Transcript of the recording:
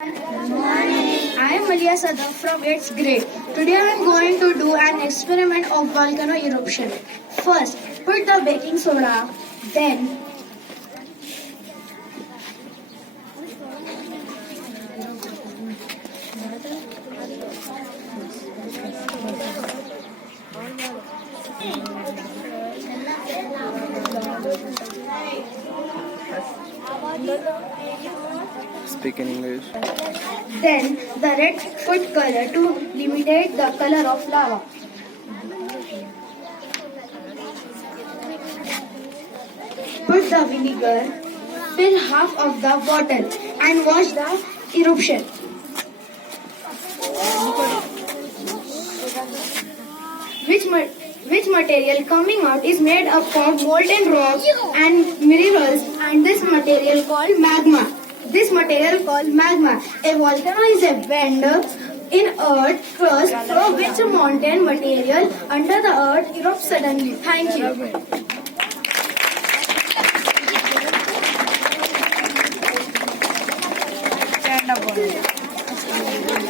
I am Malia Sadaf from 8th grade. Today I am going to do an experiment of volcano eruption. First, put the baking soda, then Speak in English. the red food color to imitate the color of lava. Put the vinegar, fill half of the bottle and watch the eruption. Which material coming out is made up of molten rock and minerals, and this material called magma. This material called magma. A volcano is a bend in earth crust from which molten material under the earth erupts suddenly. Thank you. Stand up.